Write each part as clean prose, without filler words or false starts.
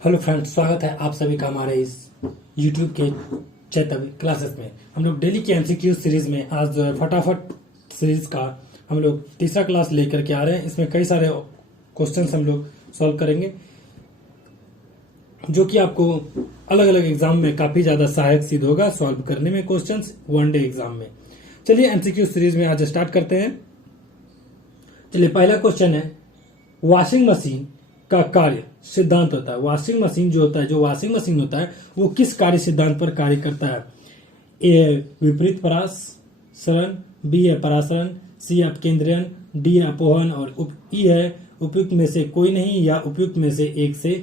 Hello friends, स्वागत है आप सभी का हमारे इस YouTube के चैतव्य क्लासेस में। हम लोग डेली के MCQ सीरीज में आज जो है फटाफट सीरीज का हम लोग तीसरा क्लास लेकर के आ रहे हैं। इसमें कई सारे क्वेश्चंस हम लोग सॉल्व करेंगे जो कि आपको अलग अलग एग्जाम में काफी ज्यादा सहायक सिद्ध होगा सॉल्व करने में क्वेश्चंस वन डे एग्जाम में। चलिए MCQ सीरीज में आज स्टार्ट करते हैं। चलिए, पहला क्वेश्चन है, वॉशिंग मशीन का कार्य सिद्धांत होता है। वॉशिंग मशीन जो होता है, जो वॉशिंग मशीन होता है वो किस कार्य सिद्धांत पर कार्य करता है? ए है विपरीत परासरण, बी है परासरण, सी है अपकेंद्रयन, डी है अपोहन और ई है उपयुक्त में से कोई नहीं या उपयुक्त में से एक से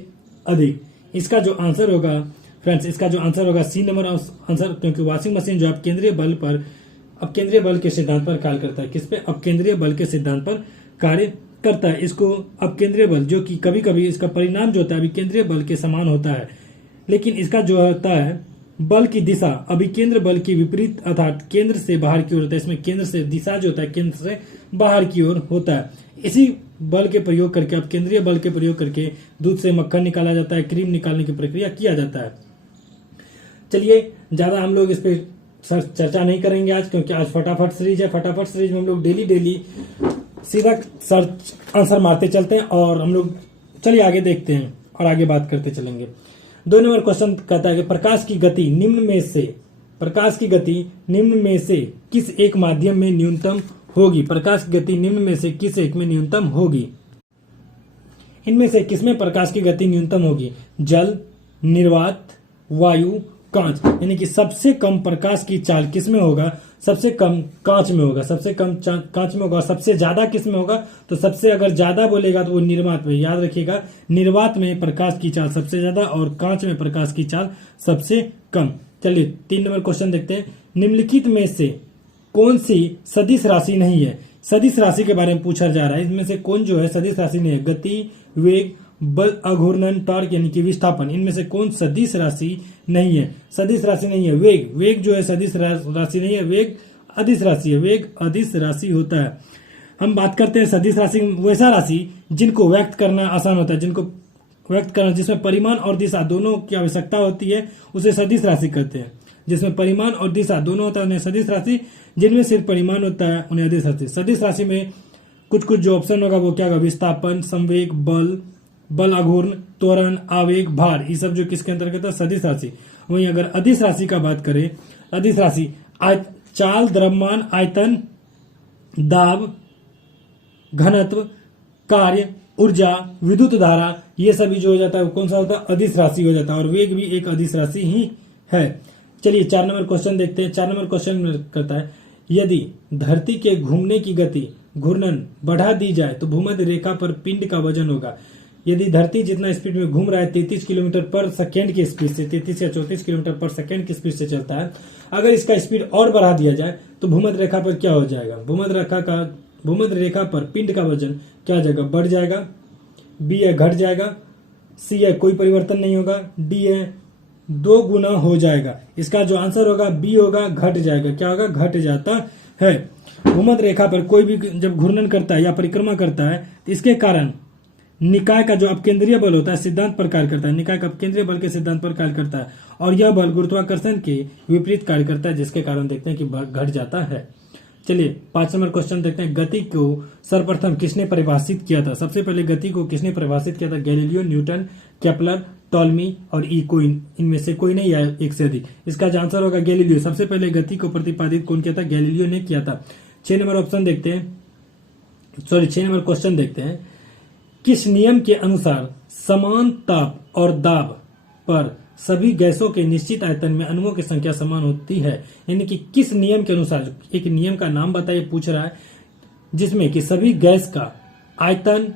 अधिक। इसका जो आंसर होगा फ्रेंड्स, इसका जो आंसर होगा सी नंबर आंसर, क्योंकि वॉशिंग मशीन जो अपकेंद्रीय बल के सिद्धांत पर कार्य करता है। किस पे? अपकेंद्रीय बल के सिद्धांत पर कार्य करता है। इसको अपकेंद्रीय बल, जो कि कभी कभी इसका परिणाम जो होता है अभिकेंद्रीय बल के समान होता है, लेकिन इसका जो होता है बल की दिशा अभिकेंद्र बल की विपरीत अर्थात केंद्र से बाहर की ओर होता है। इसमें केंद्र से दिशा जो होता है केंद्र से बाहर की ओर होता है। इसी बल के प्रयोग करके, अपकेंद्रीय बल के प्रयोग करके दूध से मक्खन निकाला जाता है, क्रीम निकालने की प्रक्रिया किया जाता है। चलिए, ज्यादा हम लोग इस पे चर्चा नहीं करेंगे आज, क्योंकि आज फटाफट सीरीज है। फटाफट सीरीज में हम लोग डेली सीधा सर्च आंसर मारते चलते हैं और हम लोग चलिए आगे देखते हैं और आगे बात करते चलेंगे। 2 नंबर क्वेश्चन कहता है कि प्रकाश की गति निम्न में से किस एक माध्यम में न्यूनतम होगी? प्रकाश की गति निम्न में से किस एक में न्यूनतम होगी? इनमें से किसमें प्रकाश की गति न्यूनतम होगी? जल, निर्वात, वायु, कांच। यानी कि सबसे कम प्रकाश की चाल किसमें होगा? सबसे कम कांच में होगा। सबसे कम कांच में होगा। सबसे ज्यादा किसमें होगा? तो सबसे अगर ज्यादा बोलेगा तो वो निर्वात में। याद रखिएगा, निर्वात में प्रकाश की चाल सबसे ज्यादा और कांच में प्रकाश की चाल सबसे कम। चलिए 3 नंबर क्वेश्चन देखते हैं। निम्नलिखित में से कौन सी सदिश राशि नहीं है? सदिश राशि के बारे में पूछा जा रहा है। इसमें से कौन जो है सदिश राशि नहीं है? गति, वेग, बल, अघूर्णन, टॉर्क यानी कि विस्थापन। इनमें से कौन सदिश राशि नहीं है? सदिश राशि नहीं है वेग जो है सदिश राशि नहीं है, वेग अदिश राशि है। वेग अदिश राशि होता है। हम बात करते हैं सदिश राशि, वैसा राशि जिनको व्यक्त करना आसान होता है, जिनको व्यक्त करना, जिसमें परिमाण और दिशा दोनों की आवश्यकता होती है, उसे सदिश राशि कहते हैं। जिसमें परिमाण और दिशा दोनों होता है उन्हें सदिश राशि, जिनमें सिर्फ परिमाण होता है उन्हें अदिश राशि। सदिश राशि में कुछ जो ऑप्शन होगा वो क्या होगा? विस्थापन, संवेग, बल अघूर्ण, त्वरण, आवेग, भार, ये सब जो किसके अंतर्गत है? सदिश राशि। वहीं अगर अदिश राशि का बात करें, अदिश राशि चाल, द्रव्यमान, आयतन, दाब, घनत्व, कार्य, ऊर्जा, विद्युत धारा, ये सभी जो हो जाता है वो कौन सा होता है? अदिश राशि हो जाता है। और वेग भी एक अदिश राशि ही है। चलिए 4 नंबर क्वेश्चन देखते हैं। 4 नंबर क्वेश्चन करता है, यदि धरती के घूमने की गति घूर्णन बढ़ा दी जाए तो भूमध्य रेखा पर पिंड का वजन होगा। यदि धरती जितना स्पीड में घूम रहा है 33 किलोमीटर पर सेकेंड की स्पीड से, 33 या 34 किलोमीटर पर सेकेंड की स्पीड से चलता है, अगर इसका स्पीड और बढ़ा दिया जाए तो भूमध्य रेखा पर क्या हो जाएगा? भूमध्य रेखा पर पिंड का वजन क्या हो जाएगा? बढ़ जाएगा, बी है घट जाएगा, सी है कोई परिवर्तन नहीं होगा, डी है 2 गुना हो जाएगा। इसका जो आंसर होगा बी होगा, घट जाएगा। क्या होगा? घट जाता है। भूमध्य रेखा पर कोई भी जब घूर्णन करता है या परिक्रमा करता है तो इसके कारण निकाय का जो अपकेंद्रीय बल होता है सिद्धांत पर कार्य करता है। निकाय का अपकेंद्रीय बल के सिद्धांत पर कार्य करता है और यह बल गुरुत्वाकर्षण के विपरीत कार्य करता है, जिसके कारण देखते हैं कि घट जाता है। चलिए 5 नंबर क्वेश्चन देखते हैं। गति को सर्वप्रथम किसने परिभाषित किया था? सबसे पहले गति को किसने परिभाषित किया था? गैलीलियो, न्यूटन, केपलर, टॉल्मी और कोइन। इनमें से कोई नहीं या एक से अधिक। इसका जो आंसर होगा गैलीलियो। सबसे पहले गति को प्रतिपादित कौन किया था? गैलीलियो ने किया था। 6 नंबर ऑप्शन देखते हैं, 6 नंबर क्वेश्चन देखते हैं। किस नियम के अनुसार समान ताप और दाब पर सभी गैसों के निश्चित आयतन में अणुओं की संख्या समान होती है? यानी कि किस नियम के अनुसार, एक नियम का नाम बताइए पूछ रहा है, जिसमें कि सभी गैस का आयतन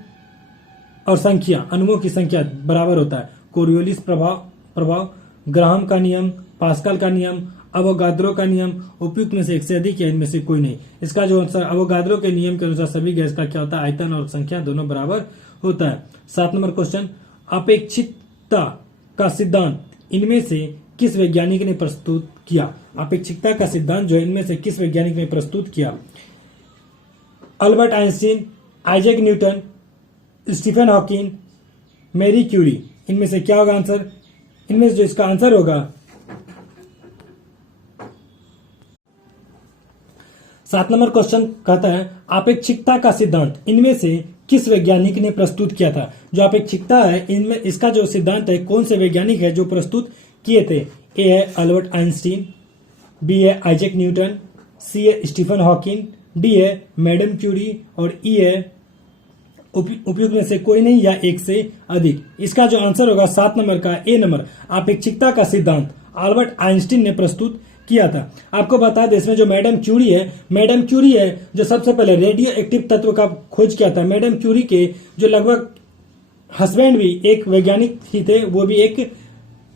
और संख्या, अणुओं की संख्या बराबर होता है। कोरियोलिस प्रभाव, ग्राहम का नियम, पास्कल का नियम, अवोगाद्रो का नियम, उपयुक्त में से एक से अधिक या इनमें से कोई नहीं। इसका जो आंसर अवोगाद्रो के नियम के अनुसार सभी गैस का क्या होता है? आयतन और संख्या दोनों बराबर होता है। 7 नंबर क्वेश्चन, अपेक्षितता का सिद्धांत इनमें से किस वैज्ञानिक ने प्रस्तुत किया? अपेक्षितता का सिद्धांत जो है इनमें से किस वैज्ञानिक ने प्रस्तुत किया? Albert Einstein, Isaac Newton, Stephen Hawking, Marie Curie. इनमें से क्या होगा आंसर? इनमें से जो इसका आंसर होगा 7 नंबर क्वेश्चन कहता है आपेक्षिकता का सिद्धांत इनमें से किस वैज्ञानिक ने प्रस्तुत किया था? जो आपेक्षिकता है इनमें इसका जो सिद्धांत है कौन से वैज्ञानिक है जो प्रस्तुत किए थे? ए है अल्बर्ट आइंस्टीन, बी है आइजैक न्यूटन, सी है स्टीफन हॉकिंग, डी है मैडम क्यूरी और ई है उपयुक्त में से कोई नहीं या एक से अधिक। इसका जो आंसर होगा 7 नंबर का ए नंबर आपेक्षिकता का सिद्धांत अल्बर्ट आइंस्टीन ने प्रस्तुत किया था। आपको बता दें इसमें जो मैडम क्यूरी है जो सबसे पहले रेडियो एक्टिव तत्व का खोज किया था। मैडम क्यूरी के जो लगभग हस्बैंड भी एक वैज्ञानिक ही थे, वो भी एक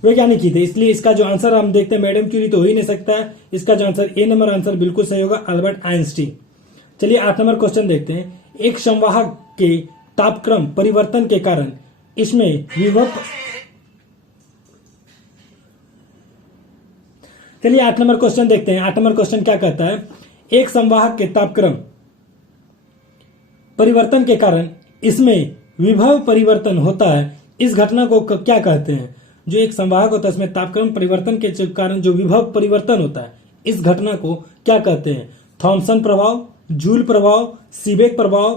वैज्ञानिक ही थे, इसलिए इसका जो आंसर हम देखते हैं मैडम क्यूरी तो हो ही नहीं सकता है। इसका जो आंसर ए नंबर आंसर बिल्कुल सही होगा अल्बर्ट आइंस्टीन। चलिए 8 नंबर क्वेश्चन देखते हैं। एक संवाहक के तापक्रम परिवर्तन के कारण इसमें विभव। चलिए 8 नंबर क्वेश्चन देखते हैं। 8 नंबर क्वेश्चन क्या कहता है? एक संवाहक के तापक्रम परिवर्तन के कारण इसमें विभव परिवर्तन होता है, इस घटना को क्या कहते हैं? जो एक संवाहक होता है इसमें तापक्रम परिवर्तन के कारण जो विभव परिवर्तन होता है, इस घटना को क्या कहते हैं? थॉमसन प्रभाव, जूल प्रभाव, सीबेक प्रभाव,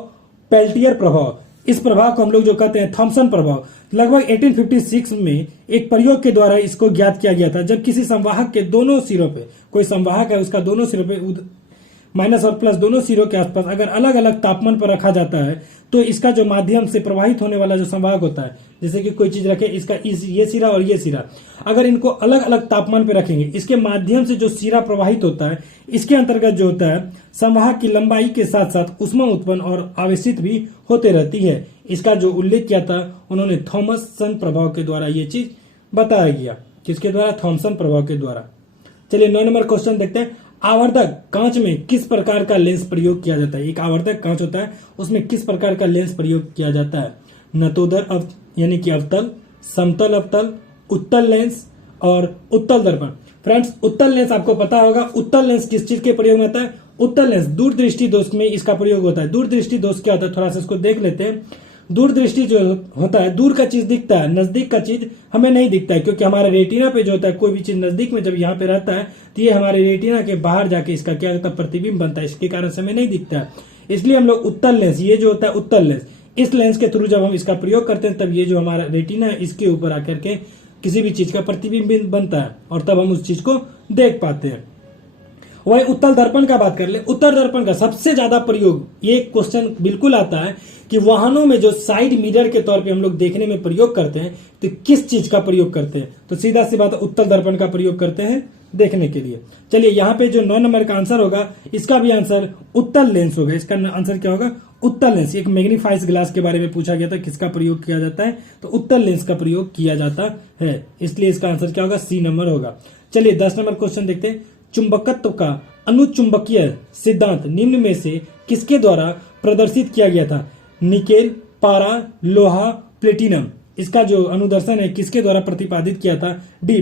पेल्टियर प्रभाव। इस प्रभाव को हम लोग जो कहते हैं थॉमसन प्रभाव। लगभग 1856 में एक प्रयोग के द्वारा इसको ज्ञात किया गया था। जब किसी संवाहक के दोनों सिरों पे, कोई संवाहक है उसका दोनों सिरों पे माइनस और प्लस दोनों सिरों के आसपास अगर अलग अलग तापमान पर रखा जाता है तो इसका जो माध्यम से प्रवाहित होने वाला जो संवाहक होता है, जैसे कि कोई चीज रखे, इसका ये सिरा और ये सिरा, अगर इनको अलग अलग तापमान पर रखेंगे, इसके माध्यम से जो सिरा प्रवाहित होता है, इसके अंतर्गत जो होता है संवाहक की लंबाई के साथ साथ ऊष्मा उत्पन्न और आवेशित भी होते रहती है। इसका जो उल्लेख किया था उन्होंने थॉमसन प्रभाव के द्वारा ये चीज बताया गया। किसके द्वारा? थॉमसन प्रभाव के द्वारा। चलिए 9 नंबर क्वेश्चन देखते हैं। आवर्धक कांच में किस प्रकार का लेंस प्रयोग किया जाता है? एक आवर्धक कांच होता है, उसमें किस प्रकार का लेंस प्रयोग किया जाता है? नतोदर यानी कि अवतल, समतल अवतल, उत्तल लेंस और उत्तल दर्पण। फ्रेंड्स उत्तल लेंस आपको पता होगा, उत्तल लेंस किस चीज के प्रयोग में आता है? उत्तल लेंस दूरदृष्टि दोष में इसका प्रयोग होता है। दूरदृष्टि दोष क्या होता है थोड़ा सा इसको देख लेते हैं। दूरदृष्टि जो होता है, दूर का चीज दिखता है, नजदीक का चीज हमें नहीं दिखता है, क्योंकि हमारे रेटिना पे जो होता है कोई भी चीज नजदीक में जब यहाँ पे रहता है तो ये हमारे रेटिना के बाहर जाके इसका क्या होता है प्रतिबिंब बनता है, इसके कारण से हमें नहीं दिखता है। इसलिए हम लोग उत्तल लेंस, ये जो होता है उत्तल लेंस, इस लेंस के थ्रू जब हम इसका प्रयोग करते हैं तब ये जो हमारा रेटिना है इसके ऊपर आकर के किसी भी चीज का प्रतिबिंब बनता है और तब हम उस चीज को देख पाते हैं। वही उत्तल दर्पण का बात कर ले। उत्तल दर्पण का सबसे ज्यादा प्रयोग, ये क्वेश्चन बिल्कुल आता है कि वाहनों में जो साइड मिरर के तौर पे हम लोग देखने में प्रयोग करते हैं तो किस चीज का प्रयोग करते हैं? तो सीधा सी बात उत्तल दर्पण का प्रयोग करते हैं देखने के लिए। चलिए यहाँ पे जो 9 नंबर का आंसर होगा इसका भी आंसर उत्तल लेंस होगा। इसका आंसर क्या होगा? उत्तल लेंस। एक मैग्नीफाइज ग्लास के बारे में पूछा गया था, किसका प्रयोग किया जाता है? तो उत्तल लेंस का प्रयोग किया जाता है, इसलिए इसका आंसर क्या होगा? सी नंबर होगा। चलिए 10 नंबर क्वेश्चन देखते हैं। चुंबकत्व का अनुचुंबकीय सिद्धांत निम्न में से किसके द्वारा प्रदर्शित किया गया था? निकेल, पारा, लोहा, प्लेटिनम। इसका जो अनुदर्शन है किसके द्वारा प्रतिपादित किया था? डी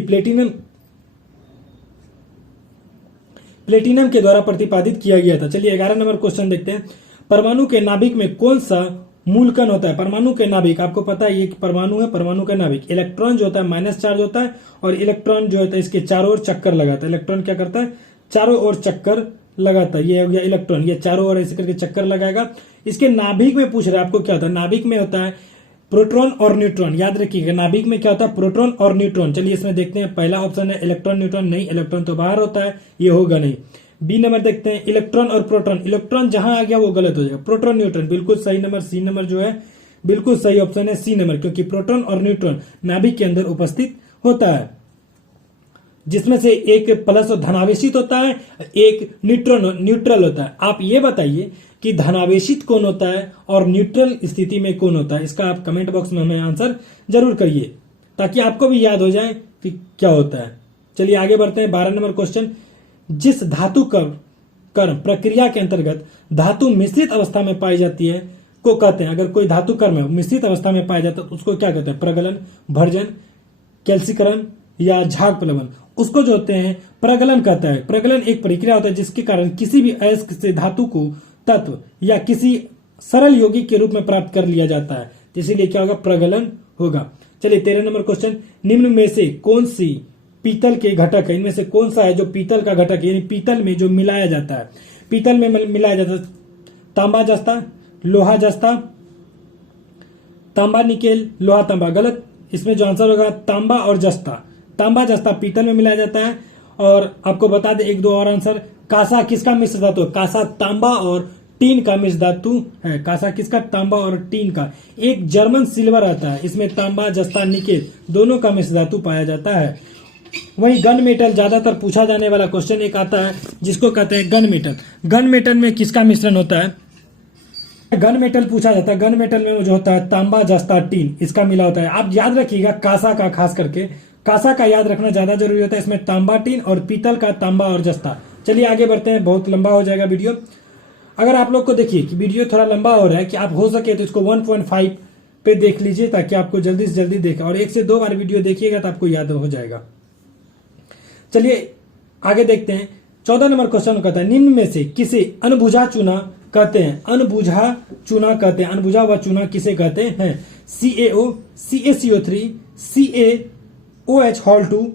प्लेटिनम के द्वारा प्रतिपादित किया गया था। चलिए 11 नंबर क्वेश्चन देखते हैं। परमाणु के नाभिक में कौन सा मूलकण होता है? परमाणु के नाभिक आपको पता है ये परमाणु है, परमाणु का नाभिक। इलेक्ट्रॉन जो होता है माइनस चार्ज होता है और इलेक्ट्रॉन जो होता है इसके चारों ओर चक्कर लगाता है। इलेक्ट्रॉन क्या करता है? चारों ओर चक्कर लगाता है। ये हो गया इलेक्ट्रॉन, ये चारों ओर ऐसे करके चक्कर लगाएगा। इसके नाभिक में पूछ रहा है आपको क्या होता है? नाभिक में होता है प्रोटॉन और न्यूट्रॉन। याद रखिएगा नाभिक में क्या होता है? प्रोटॉन और न्यूट्रॉन। चलिए इसमें देखते हैं। पहला ऑप्शन है इलेक्ट्रॉन न्यूट्रॉन, नहीं इलेक्ट्रॉन तो बाहर होता है, ये होगा नहीं। बी नंबर देखते हैं इलेक्ट्रॉन और प्रोटॉन। इलेक्ट्रॉन जहां आ गया वो गलत हो जाएगा। प्रोटॉन न्यूट्रॉन बिल्कुल सही नंबर। सी नंबर जो है बिल्कुल सही ऑप्शन है सी नंबर, क्योंकि प्रोटॉन और न्यूट्रॉन नाभिक के अंदर उपस्थित होता है, जिसमें से एक प्लस और धनावेशित होता है, एक न्यूट्रल होता है। आप ये बताइए कि धनावेशित कौन होता है और न्यूट्रल स्थिति में कौन होता है? इसका आप कमेंट बॉक्स में हमें आंसर जरूर करिए ताकि आपको भी याद हो जाए कि क्या होता है। चलिए आगे बढ़ते हैं। 12 नंबर क्वेश्चन। जिस धातु कर्म प्रक्रिया के अंतर्गत धातु मिश्रित अवस्था में पाई जाती है को कहते हैं? अगर कोई धातु कर्म है मिश्रित अवस्था में पाया जाता है तो उसको क्या कहते हैं? प्रगलन, भर्जन, कैल्सीकरण या झाग प्लवन। उसको जो होते हैं प्रगलन कहता है। प्रगलन एक प्रक्रिया होता है जिसके कारण किसी भी अयस्क से धातु को तत्व या किसी सरल यौगिक के रूप में प्राप्त कर लिया जाता है, इसीलिए क्या होगा? प्रगलन होगा। चलिए 13 नंबर क्वेश्चन, निम्न में से कौन सी पीतल के घटक है, इनमें से कौन सा है जो पीतल का घटक है, यानी पीतल में जो मिलाया जाता है, पीतल में मिलाया जाता है, तांबा जस्ता, लोहा जस्ता, तांबा निकेल, लोहा तांबा। गलत, इसमें जो आंसर होगा तांबा और जस्ता। तांबा जस्ता पीतल में मिलाया जाता है। और आपको बता दें एक दो और आंसर, कांसा किसका मिश्र धातु है, कांसा तांबा और टीन का मिश्र धातु है। कांसा किसका, तांबा और टीन का। एक जर्मन सिल्वर आता है, इसमें तांबा जस्ता निकेल दोनों का मिश्र धातु पाया जाता है। वही गन मेटल ज्यादातर पूछा जाने वाला क्वेश्चन एक आता है जिसको कहते हैं गन मेटल। गन मेटल में किसका मिश्रण होता है, गन मेटल पूछा जाता है। गन मेटल में जो होता है तांबा जस्ता टीन, इसका मिला होता है। आप याद रखिएगा कांसा का, खास करके कांसा का याद रखना ज्यादा जरूरी होता है। इसमें तांबा टीन और पीतल का तांबा और जस्ता। चलिए आगे बढ़ते हैं, बहुत लंबा हो जाएगा वीडियो। अगर आप लोग को देखिए कि वीडियो थोड़ा लंबा हो रहा है, कि आप हो सके तो इसको 1.5 पे देख लीजिए ताकि आपको जल्दी से जल्दी देखें, और 1 से 2 बार वीडियो देखिएगा तो आपको याद हो जाएगा। चलिए आगे देखते हैं। 14 नंबर क्वेश्चन कहता है, निम्न में से किसे अनबुझा चूना कहते हैं, अनबुझा चूना कहते हैं, अनबुझा हुआ चूना किसे कहते हैं। CaO, CaCO3, CaOH2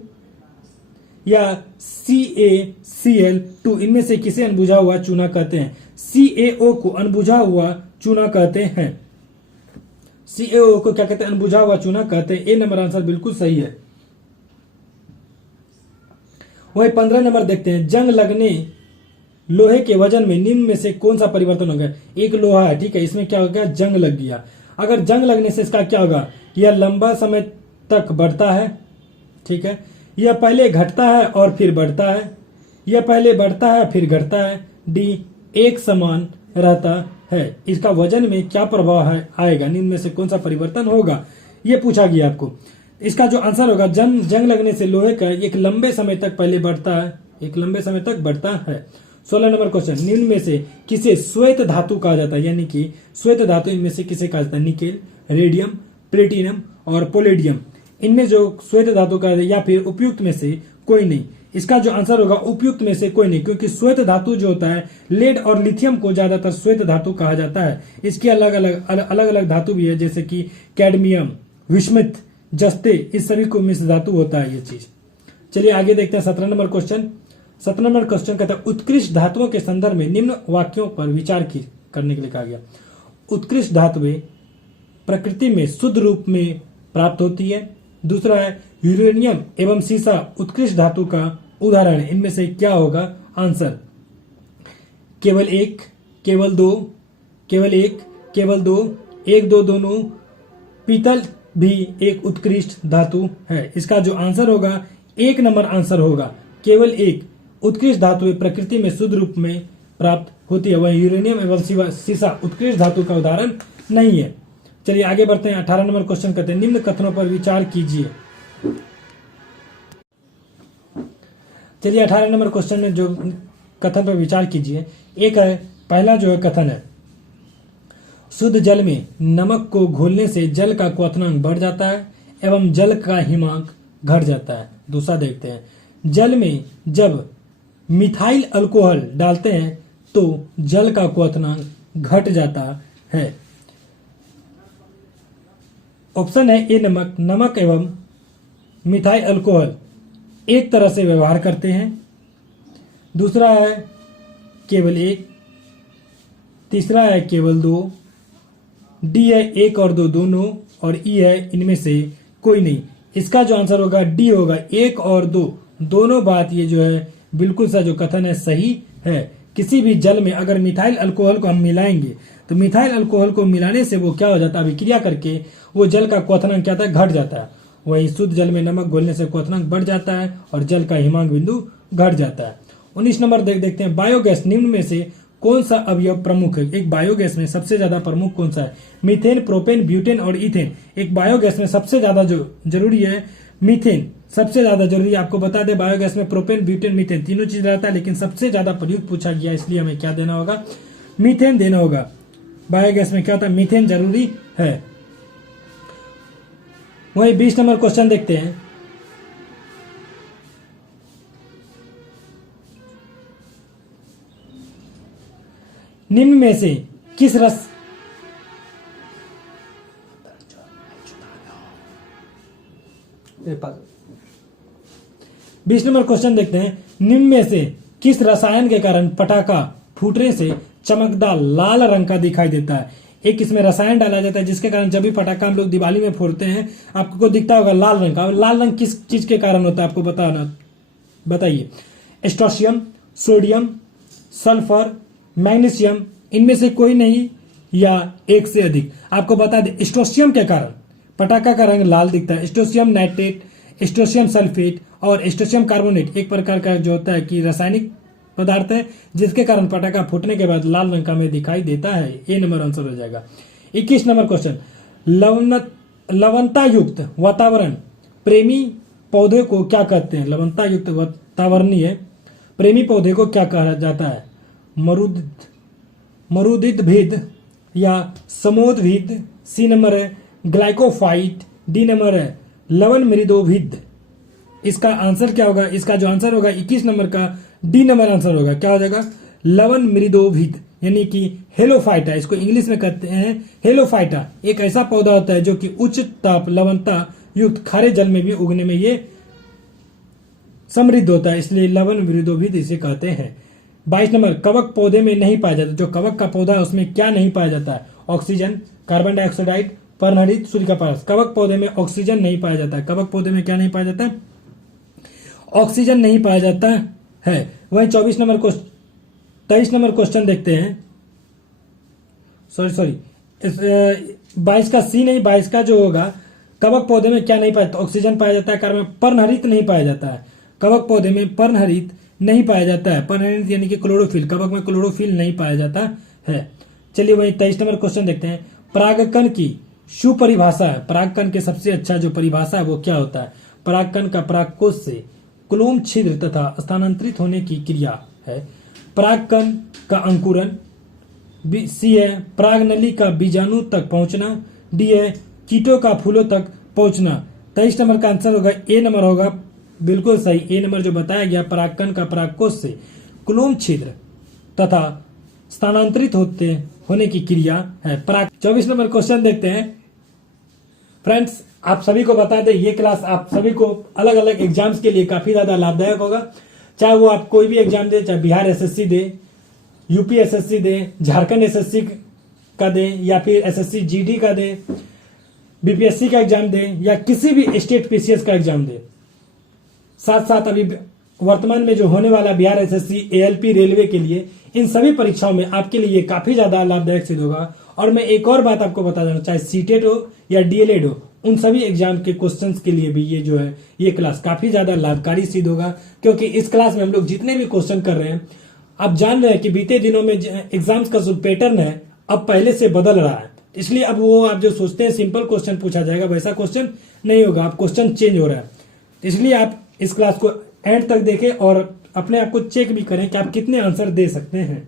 या CaCl2, इनमें से किसे अनबुझा हुआ चूना कहते हैं। CaO को अनबुझा हुआ चूना कहते हैं। CaO को क्या कहते हैं, अनबुझा हुआ चूना कहते हैं। ए नंबर आंसर बिल्कुल सही है। वही 15 नंबर देखते हैं, जंग लगने लोहे के वजन में निम्न में से कौन सा परिवर्तन होगा। एक लोहा है, ठीक है, इसमें क्या हो गया, जंग लग गया। अगर जंग लगने से इसका क्या होगा, यह लंबा समय तक बढ़ता है, ठीक है, यह पहले घटता है और फिर बढ़ता है, यह पहले बढ़ता है फिर घटता है। डी, एक समान रहता है। इसका वजन में क्या प्रभाव है आएगा, निम्न में से कौन सा परिवर्तन होगा, यह पूछा गया आपको। इसका जो आंसर होगा, जंग लगने से लोहे का एक लंबे समय तक पहले बढ़ता है, एक लंबे समय तक बढ़ता है। 16 नंबर क्वेश्चन, निम्न में से किसे श्वेत धातु कहा जाता है, यानी कि श्वेत धातु इनमें से किसे कहा जाता है। निकेल, रेडियम, प्लेटिनम और पोलेडियम, इनमें जो श्वेत धातु का, या फिर उपयुक्त में से कोई नहीं। इसका जो आंसर होगा उपयुक्त में से कोई नहीं, क्योंकि श्वेत धातु जो होता है, लेड और लिथियम को ज्यादातर श्वेत धातु कहा जाता है। इसकी अलग अलग धातु भी है, जैसे कि कैडमियम, विस्मित, जस्ते, इस सभी को मिश्र धातु होता है ये चीज। चलिए आगे देखते हैं 17 नंबर क्वेश्चन। 17 नंबर क्वेश्चन कहता है, उत्कृष्ट धातुओं के संदर्भ में निम्न वाक्यों पर विचार करने के लिए कहा गया। उत्कृष्ट धातुएं प्रकृति में शुद्ध रूप में प्राप्त होती है। दूसरा है, यूरेनियम एवं सीसा उत्कृष्ट धातु का उदाहरण है। इनमें से क्या होगा आंसर, केवल एक, केवल दो, केवल एक, केवल दो, एक दो दोनों। पीतल भी एक उत्कृष्ट धातु है। इसका जो आंसर होगा, एक नंबर आंसर होगा, केवल एक। उत्कृष्ट धातुएं प्रकृति में शुद्ध रूप में प्राप्त होती है, वह यूरेनियम एवं सीसा उत्कृष्ट धातु का उदाहरण नहीं है। चलिए आगे बढ़ते हैं। 18 नंबर क्वेश्चन कहते हैं, निम्न कथनों पर विचार कीजिए। चलिए 18 नंबर क्वेश्चन में जो कथन पर विचार कीजिए, एक है, पहला जो है कथन है, शुद्ध जल में नमक को घोलने से जल का क्वथनांक बढ़ जाता है एवं जल का हिमांक घट जाता है। दूसरा देखते हैं, जल में जब मिथाइल अल्कोहल डालते हैं तो जल का क्वथनांक घट जाता है। ऑप्शन है ए, नमक एवं मिथाइल अल्कोहल एक तरह से व्यवहार करते हैं। दूसरा है केवल एक, तीसरा है केवल दो, डी है एक और दो दोनों, और ई है इनमें से कोई नहीं। इसका जो आंसर होगा डी होगा, एक और दो दोनों बात, ये जो है बिल्कुल सा जो कथन है सही है। किसी भी जल में अगर मिथाइल अल्कोहल को हम मिलाएंगे तो मिथाइल अल्कोहल को मिलाने से वो क्या हो जाता है, अभिक्रिया करके वो जल का क्वथनांक क्या था, घट जाता है। वही शुद्ध जल में नमक घोलने से क्वथनांक बढ़ जाता है और जल का हिमांक बिंदु घट जाता है। 19 नंबर देखते हैं, बायोगैस निम्न में से कौन सा अवयव प्रमुख है। एक बायोगैस में सबसे ज्यादा प्रमुख कौन सा है, मीथेन, प्रोपेन, ब्यूटेन और इथेन। एक बायोगैस में सबसे ज्यादा जो जरूरी है, मीथेन सबसे ज्यादा जरूरी है। आपको बता दें, बायोगैस में प्रोपेन, ब्यूटेन, मीथेन तीनों चीज रहता है, लेकिन सबसे ज्यादा प्रयुक्त पूछा गया, इसलिए हमें क्या देना होगा, मीथेन देना होगा। बायोगैस में क्या होता है, मीथेन जरूरी है। वही 20 नंबर क्वेश्चन देखते हैं, निम्न में से किस 20 नंबर क्वेश्चन देखते हैं। निम्न में से किस रसायन के कारण पटाखा फूटने से चमकदार लाल रंग का दिखाई देता है? एक इसमें रसायन डाला जाता है जिसके कारण जब भी पटाखा हम लोग दिवाली में फोड़ते हैं आपको दिखता होगा लाल रंग का। लाल रंग किस चीज के कारण होता है आपको बताइए। एस्ट्रोशियम, सोडियम, सल्फर, मैग्नीशियम, इनमें से कोई नहीं या एक से अधिक? आपको बता दें एस्ट्रोशियम के कारण पटाखा का रंग लाल दिखता है। एस्ट्रोशियम नाइट्रेट, एस्ट्रोशियम सल्फेट और एस्ट्रोशियम कार्बोनेट एक प्रकार का जो होता है कि रासायनिक पदार्थ है जिसके कारण पटाखा फूटने के बाद लाल रंग का हमें दिखाई देता है। ए नंबर आंसर हो जाएगा। 21 नंबर क्वेश्चन। लवणता युक्त वातावरण प्रेमी पौधे को क्या कहते हैं? लवणता युक्त वातावरणीय प्रेमी पौधे को क्या कहा जाता है? मरुदिद्भिद या समोद्भिद? सी नंबर है ग्लाइकोफाइट, डी नंबर है लवण मृदोभिद। इसका आंसर क्या होगा? इसका जो आंसर होगा 21 नंबर का डी नंबर आंसर होगा। क्या हो जाएगा? लवण मृदोभिद यानी कि हेलोफाइटा, इसको इंग्लिश में कहते हैं हेलोफाइटा। एक ऐसा पौधा होता है जो कि उच्च ताप लवणता युक्त खारे जल में भी उगने में ये समृद्ध होता है, इसलिए लवण मृदोभिद इसे कहते हैं। 22 नंबर कवक पौधे में नहीं पाया जाता। जो कवक का पौधा है उसमें क्या नहीं पाया जाता है? ऑक्सीजन, कार्बन डाइऑक्साइड, पर्णहरित, सूर्य का प्रकाश। कवक पौधे में ऑक्सीजन नहीं पाया जाता है। कवक पौधे में क्या नहीं पाया जाता है? ऑक्सीजन नहीं पाया जाता है। वहीं 23 नंबर क्वेश्चन देखते हैं। सॉरी 22 का सी नहीं, 22 का जो होगा कवक पौधे में क्या नहीं पाया जाता? ऑक्सीजन पाया जाता है। कार्बन, पर्णहरित नहीं पाया जाता है। कवक पौधे में पर्णहरित नहीं पाया जाता है। पर्णहरित यानी कि क्लोरोफिल, कवक में क्लोरोफिल नहीं पाया जाता है। चलिए वहीं 23 नंबर क्वेश्चन देखते हैं। परागकण की सुपरिभाषा है। परागकण के सबसे अच्छा जो परिभाषा है वो क्या होता है? परागकण का परागकोश से कुलूम छिद्र तथा स्थानांतरित होने की क्रिया है। परागकण का अंकुरन, सी है परागनली का बीजाणु तक पहुंचना, डी है कीटों का फूलों तक पहुंचना। 23 नंबर का आंसर होगा ए नंबर होगा बिल्कुल सही। ए नंबर जो बताया गया परागकण का परागकोश से कुलूम छिद्र तथा स्थानांतरित होने की क्रिया है। 24 नंबर क्वेश्चन देखते हैं। फ्रेंड्स आप सभी को बता दें ये क्लास आप सभी को अलग अलग एग्जाम्स के लिए काफी ज्यादा लाभदायक होगा। चाहे वो आप कोई भी एग्जाम दे, चाहे बिहार एसएससी दे, यूपी एसएससी दे, झारखंड एसएससी का दे या फिर एसएससी जीडी का दे, बीपीएससी का एग्जाम दे या किसी भी स्टेट पीसीएस का एग्जाम दे। साथ साथ अभी वर्तमान में जो होने वाला बिहार एसएससी, एएलपी, रेलवे के लिए इन सभी परीक्षाओं में आपके लिए काफी ज्यादा लाभदायक सिद्ध होगा। और मैं एक और बात आपको बता देना, चाहे सीटेट हो या डीएलएड हो, उन सभी एग्जाम के क्वेश्चंस के लिए भी ये जो है ये क्लास काफी ज्यादा लाभकारी सिद्ध होगा। क्योंकि इस क्लास में हम लोग जितने भी क्वेश्चन कर रहे हैं आप जान रहे हैं कि बीते दिनों में एग्जाम्स का जो पैटर्न है अब पहले से बदल रहा है। इसलिए अब वो आप जो सोचते हैं सिंपल क्वेश्चन पूछा जाएगा वैसा क्वेश्चन नहीं होगा, अब क्वेश्चन चेंज हो रहा है। इसलिए आप इस क्लास को एंड तक देखें और अपने आप को चेक भी करें कि आप कितने आंसर दे सकते हैं।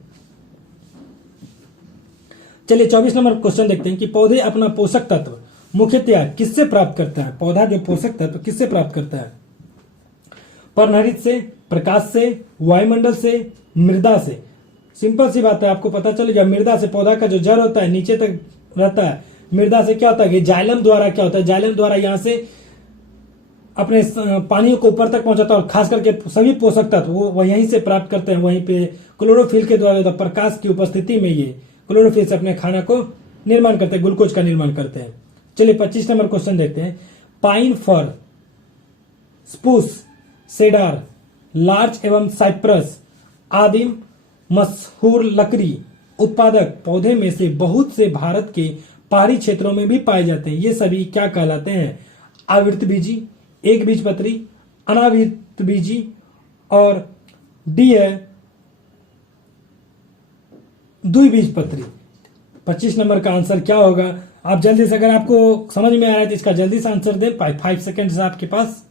चलिए 24 नंबर क्वेश्चन देखते हैं कि पौधे अपना पोषक तत्व मुख्यतया किससे प्राप्त करता है? पौधा जो पोषक तत्व किससे प्राप्त करता है? पर्णहरित से, प्रकाश से, वायुमंडल से, मृदा से। सिंपल सी बात है, आपको पता चलेगा मृदा से। पौधा का जो जड़ होता है नीचे तक रहता है। मृदा से क्या होता है कि जाइलम द्वारा क्या होता है, जाइलम द्वारा यहां से अपने पानी को ऊपर तक पहुंचाता है और खास करके सभी पोषक तत्व वो यहीं से प्राप्त करते हैं। वहीं पे क्लोरोफिल के द्वारा प्रकाश की उपस्थिति में ये क्लोरोफिल से अपने खाना को निर्माण करते हैं, ग्लूकोज का निर्माण करते हैं। चलिए 25 नंबर क्वेश्चन देखते हैं। पाइन, फर, स्पूस, सेडार, लार्च एवं साइप्रस आदि मशहूर लकड़ी उत्पादक पौधे में से बहुत से भारत के पहाड़ी क्षेत्रों में भी पाए जाते हैं। ये सभी क्या कहलाते हैं? आवृतबीजी, एक बीजपत्री, अनावृतबीजी और डी है द्विबीजपत्री। 25 नंबर का आंसर क्या होगा? आप जल्दी से, अगर आपको समझ में आ रहा है तो इसका जल्दी से आंसर दे। 5 सेकेंड है आपके पास।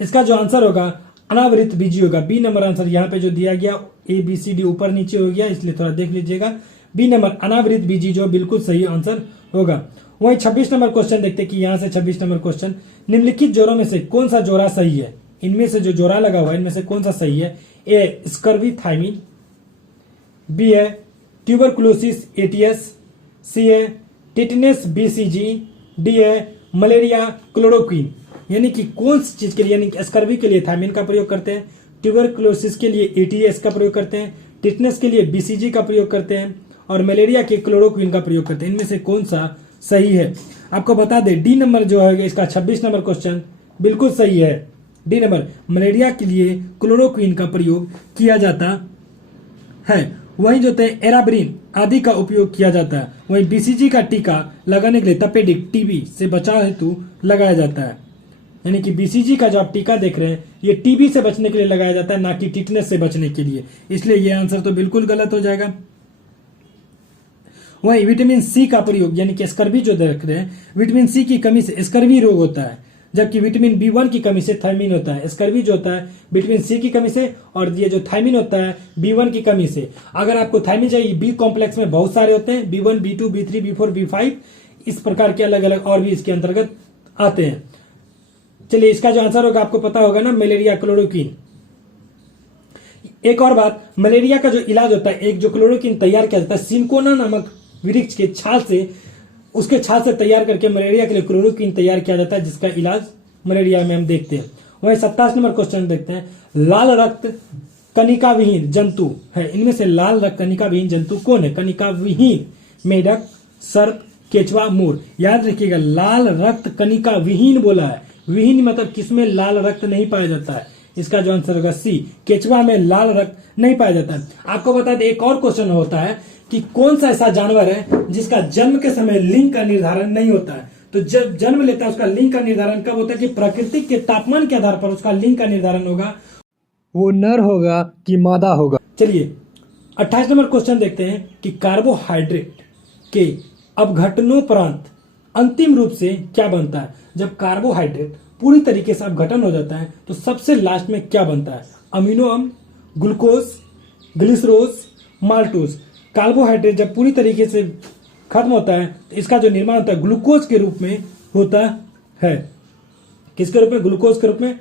इसका जो आंसर होगा अनावृत बीजी होगा। बी नंबर आंसर यहाँ पे जो दिया गया ए बी सी डी ऊपर नीचे हो गया, इसलिए थोड़ा देख लीजिएगा। बी नंबर अनावृत बीजी जो बिल्कुल सही आंसर होगा। वहीं 26 नंबर क्वेश्चन देखते हैं कि यहां से 26 नंबर क्वेश्चन, निम्नलिखित जोड़ों में से कौन सा जोड़ा सही है? इनमें से जो जोड़ा लगा हुआ है इनमें से कौन सा सही है? ए स्कर्वी थाइमिन, बी है ट्यूबरकुलोसिस एटीएस, सी है टिटनेस बीसीजी, डी है मलेरिया क्लोरोक्वीन, यानी कि कौन सी चीज के लिए, यानी कि स्कर्वी के लिए थायमिन का प्रयोग करते हैं, ट्यूबरकुलोसिस के लिए एटीएस का प्रयोग करते हैं, टिटनेस के लिए बीसीजी का प्रयोग करते हैं और मलेरिया के क्लोरोक्वीन का प्रयोग करते हैं। इनमें से कौन सा सही है? आपको बता दें डी नंबर जो है इसका 26 नंबर क्वेश्चन बिल्कुल सही है। डी नंबर, मलेरिया के लिए क्लोरोक्वीन का प्रयोग किया जाता है। वहीं जो है एराब्रिन आदि का उपयोग किया जाता है। वहीं बीसीजी का टीका लगाने के लिए तपेडिक टीबी से बचाव हेतु लगाया जाता है। यानी कि बीसीजी का जो आप टीका देख रहे हैं ये टीबी से बचने के लिए लगाया जाता है, ना कि टिटनेस से बचने के लिए, इसलिए ये आंसर तो बिल्कुल गलत हो जाएगा। वहीं विटामिन सी का प्रयोग, यानी कि स्कर्वी जो देख रहे हैं, विटामिन सी की कमी से स्कर्वी रोग होता है, जबकि विटामिन बी1 की कमी से थायमिन होता है। स्कर्वी जो होता है विटामिन सी की कमी से और ये जो थायमिन होता है बी1 की कमी से। अगर आपको थायमिन चाहिए, बी कॉम्प्लेक्स में बहुत सारे होते हैं, बी1 बी2 बी3 बी4 बी5, इस प्रकार के अलग अलग और भी इसके अंतर्गत आते हैं। चलिए इसका जो आंसर होगा आपको पता होगा ना, मलेरिया क्लोरोक्वीन। एक और बात, मलेरिया का जो इलाज होता है, एक जो क्लोरोक्वीन तैयार किया जाता है सिंकोना नामक वृक्ष के छाल से, उसके छाल से तैयार करके मलेरिया के लिए क्लोरोक्वीन तैयार किया जाता है, जिसका इलाज मलेरिया में हम देखते हैं। वही 27 नंबर क्वेश्चन देखते हैं, लाल रक्त कनिका विहीन जंतु है, इनमें से लाल रक्त कनिका विहीन जंतु कौन है? कनिका विहीन, मेढक, सर्प, केचवा, मोर। याद रखिएगा लाल रक्त कनिका विहीन बोला है, विहीन मतलब किसमें लाल रक्त नहीं पाया जाता है। इसका जो आंसर होगा सी, केचवा में लाल रक्त नहीं पाया जाता है। आपको बता दें एक और क्वेश्चन होता है कि कौन सा ऐसा जानवर है जिसका जन्म के समय लिंग का निर्धारण नहीं होता है। तो जब जन्म लेता है उसका लिंग का निर्धारण कब होता है? कि प्रकृति के तापमान के आधार पर उसका लिंग का निर्धारण होगा, वो नर होगा कि मादा होगा। चलिए 28 नंबर क्वेश्चन देखते हैं कि कार्बोहाइड्रेट के अपघटनोपरांत अंतिम रूप से क्या बनता है? जब कार्बोहाइड्रेट पूरी तरीके से अपघटन हो जाता है तो सबसे लास्ट में क्या बनता है? अमीनो अम्ल, ग्लूकोज, ग्लिसरोज, माल्टोज। कार्बोहाइड्रेट जब पूरी तरीके से खत्म होता है तो इसका जो निर्माण होता है ग्लूकोज के रूप में होता है। किसके रूप में? ग्लूकोज के रूप में।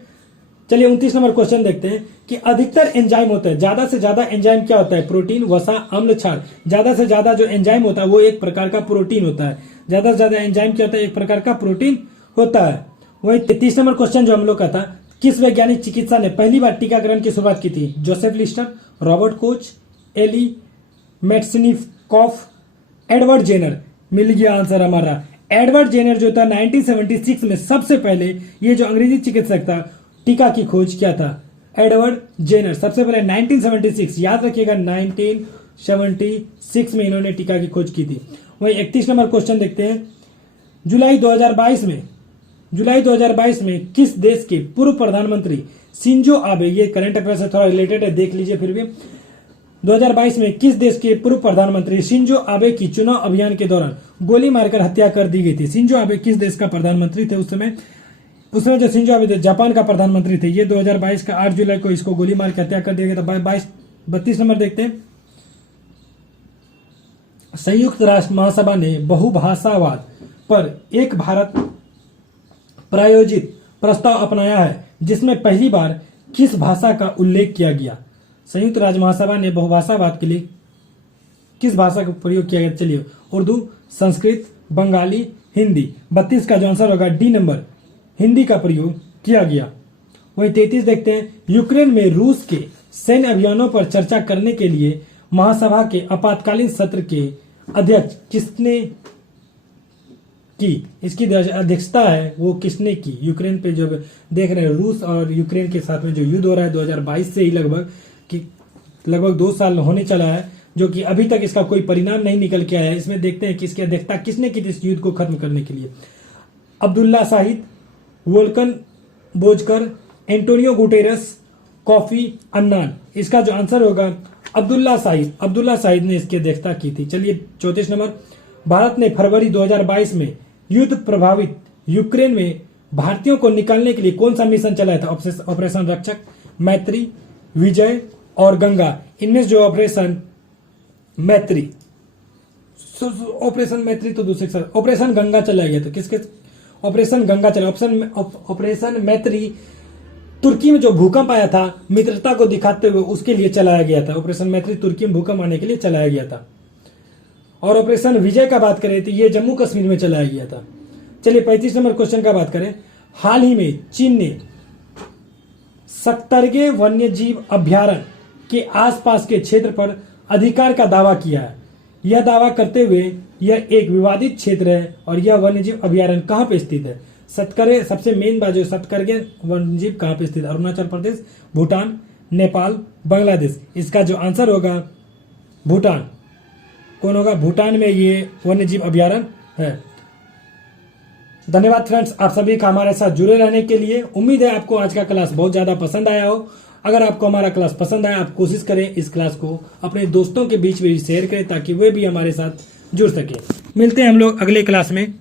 चलिए 29 नंबर क्वेश्चन देखते हैं कि अधिकतर एंजाइम होता है, ज्यादा से ज्यादा एंजाइम क्या होता है? प्रोटीन, वसा, अम्ल, क्षार। ज्यादा से ज्यादा जो एंजाइम होता है वो एक प्रकार का प्रोटीन होता है। ज्यादा से ज्यादा एंजाइम क्या होता है? एक प्रकार का प्रोटीन होता है। वही 30 नंबर क्वेश्चन जो हम लोग का था, किस वैज्ञानिक चिकित्सा ने पहली बार टीकाकरण की शुरुआत की थी? Joseph Lister, Robert Koch, Elie Metchnikoff, Edward Jenner. मिल गया आंसर हमारा। एडवर्ड जेनर जो था 1976 में सबसे पहले ये जो अंग्रेजी चिकित्सक था टीका की खोज किया था। एडवर्ड जेनर सबसे पहले 1976, याद रखिएगा 1976 में इन्होंने टीका की खोज की थी। वही 31 नंबर क्वेश्चन देखते हैं, जुलाई 2022 में किस देश के पूर्व प्रधानमंत्री शिंजो आबे, ये करंट अफेयर से थोड़ा रिलेटेड है देख लीजिए, फिर भी 2022 में किस देश के पूर्व प्रधानमंत्री शिंजो आबे की चुनाव अभियान के दौरान गोली मारकर हत्या कर दी गई थी? शिंजो आबे किस देश का प्रधानमंत्री थे उस समय? उसमें जो शिंजो आबे थे जापान का प्रधानमंत्री थे। ये 2022 का 8 जुलाई को इसको गोली मार के हत्या कर दिया गया था। 32 नंबर देखते हैं, संयुक्त राष्ट्र महासभा ने बहुभाषावाद पर एक भारत प्रायोजित प्रस्ताव अपनाया है, जिसमें पहली बार किस भाषा का उल्लेख किया गया? संयुक्त राज्य महासभा ने बहुभाषावाद के लिए किस भाषा का प्रयोग किया गया? चलिए उर्दू, संस्कृत, बंगाली, हिंदी। 32 का जो आंसर होगा डी नंबर, हिंदी का प्रयोग किया गया। वही 33 देखते हैं, यूक्रेन में रूस के सैन्य अभियानों पर चर्चा करने के लिए महासभा के आपातकालीन सत्र के अध्यक्ष किसने की? इसकी अध्यक्षता है वो किसने की? यूक्रेन पे जब देख रहे हैं रूस और यूक्रेन के साथ में जो युद्ध हो रहा है 2022 से ही लगभग 2 साल होने चला है, जो कि अभी तक इसका कोई परिणाम नहीं निकल के आया है। इसमें देखते हैं कि इसकी अध्यक्षता किसने की थी इस युद्ध को खत्म करने के लिए? Abdulla Shahid, Volkan Bozkir, Antonio Guterres, Kofi Annan. इसका जो आंसर होगा अब्दुल्ला शाहिद ने इसकी अध्यक्षता की थी। चलिए 34 नंबर, भारत ने फरवरी 2022 में युद्ध प्रभावित यूक्रेन में भारतीयों को निकालने के लिए कौन सा मिशन चलाया था? ऑपरेशन रक्षक, मैत्री, विजय और गंगा। इनमें जो ऑपरेशन मैत्री तो दूसरे साथ ऑपरेशन गंगा चलाया गया था। किसके? ऑपरेशन गंगा चला। ऑपरेशन मैत्री तुर्की में जो भूकंप आया था मित्रता को दिखाते हुए उसके लिए चलाया गया था। ऑपरेशन मैत्री तुर्की में भूकंप आने के लिए चलाया गया था। और ऑपरेशन विजय का बात करें तो ये जम्मू कश्मीर में चलाया गया था। चलिए 35 नंबर क्वेश्चन का बात करें। हाल ही में चीन ने 70वें वन्य जीव अभ्यारण्य के आसपास के क्षेत्र पर अधिकार का दावा किया है। यह दावा करते हुए यह एक विवादित क्षेत्र है और यह वन्यजीव अभ्यारण्य कहां पे स्थित है? सतकरे सबसे मेन बात जो 70वें वन्यजीव कहां पे स्थित है? अरुणाचल प्रदेश, भूटान, नेपाल, बांग्लादेश। इसका जो आंसर होगा भूटान। कौन होगा? भूटान में ये वन्यजीव अभ्यारण्य है। धन्यवाद फ्रेंड्स, आप सभी का हमारे साथ जुड़े रहने के लिए। उम्मीद है आपको आज का क्लास बहुत ज्यादा पसंद आया हो। अगर आपको हमारा क्लास पसंद आया, आप कोशिश करें इस क्लास को अपने दोस्तों के बीच में भी शेयर करें ताकि वे भी हमारे साथ जुड़ सके। मिलते हैं हम लोग अगले क्लास में।